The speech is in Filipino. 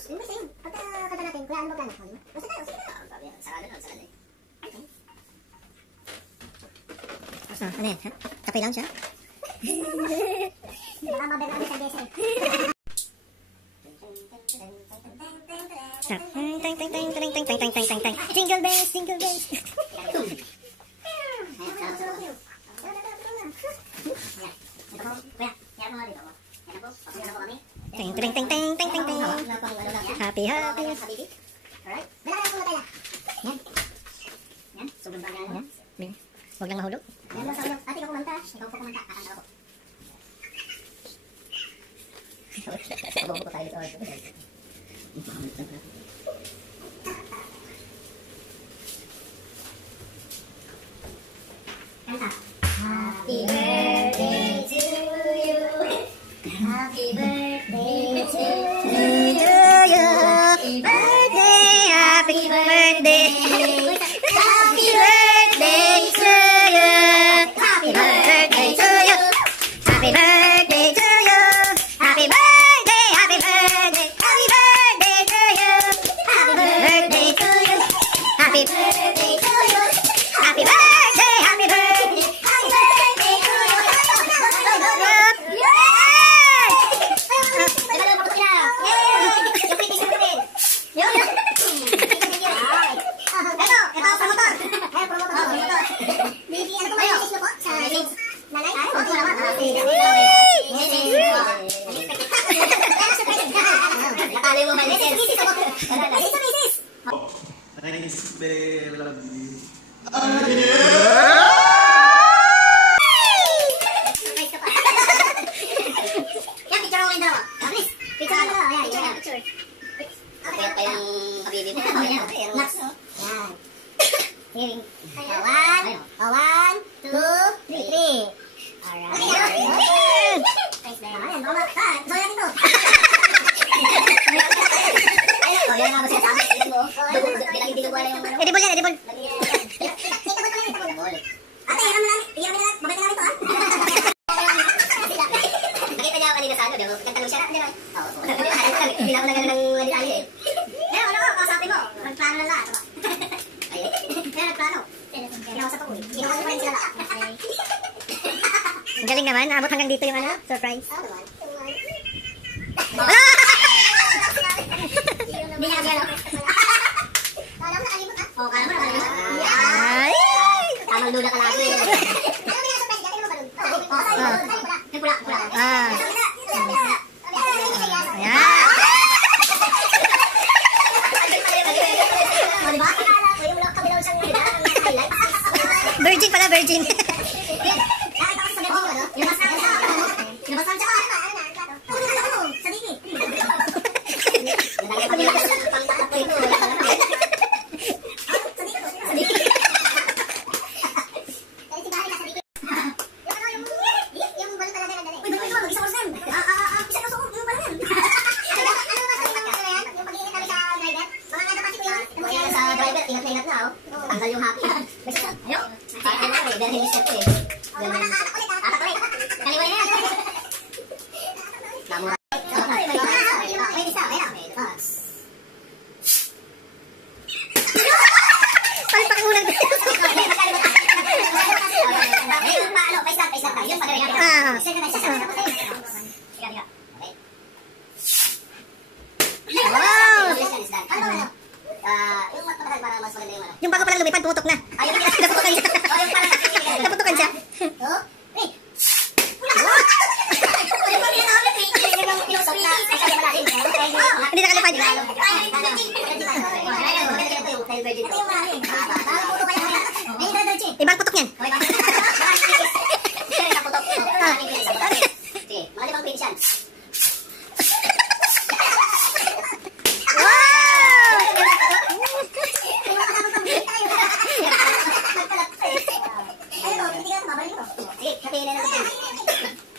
Hindi sa'yo. Pagkakata natin, kaya ano magkano? Basta tayo, sige na. Sarado na, sarado eh. So, ano yan? Ha? Kape lang siya? Baka mabera kami sa desa eh. Jingle bells, jingle bells. Ting ting ting ting ting ting ting. Happy happy. Alright. Dala ka na tayo. Yan. Yan. Sobrang bagay na. Yan. Huwag lang mahulog. Yan lang sa ulo. Ate, ikaw kumanta. Ikaw po kumanta. Kakanta ako. Bobo ko tayo dito. Kanta. Happy birthday to you. Happy birthday to you. Happy birthday, happy birthday. Happy birthday to you. Happy birthday to you. Happy birthday to you. Happy birthday, happy birthday. Happy birthday to you. Happy birthday to you. Happy birthday to you. Happy birthday, happy birthday. Happy birthday to you. Edible yan, edible. Ate, alam mo lang. Bigyan mo lang. Mabait na namin to, ha? Nakita niya ako kanina sa ano, di ba? Kanta mo siya, di ba? Oo. Hindi na ako nagano ng detalye eh. Pero ano ko, kausapin mo. Nagplano lang lahat. Ay, Kaya nagplano. Kinausap ako eh. Kinausap pa rin sila lahat. Ang galing naman, naabot hanggang dito yung ano, surprise. Oo naman. hindi niya kasi ano. Kala mo nakalimot, ha? Oo, kala mo nakalimot. Ay! Tamang lula ka lagi eh. Ano mo yung surprise? Gatin mo ba dun? Yung pula, pula. Ah. Ayan. O, diba? Yung mga kabilaw siyang highlights. Virgin pala, virgin. Nakita ko sa birthday ko, no? Yung mas naman siya. Ano? Sa dini. Nalagay pa nila sa pangkakapoy ko. Ingat na, oh. Tanggal yung happy. Ayok. Ano na rin, dahil step ko eh. Atak ulit. Kaliway na yan. Namura. May isa, may lakas. Palpak ulang. Yung paano, pa-start. Yun, pag-react. Ah. Wow! Yung matatagal para mas maganda yung ano. Yung bago palang lumipad, pumutok na. Ayun, Naputukan siya. Naputukan siya. Oh, hey. Hindi nakalipad. Ibang putok niyan.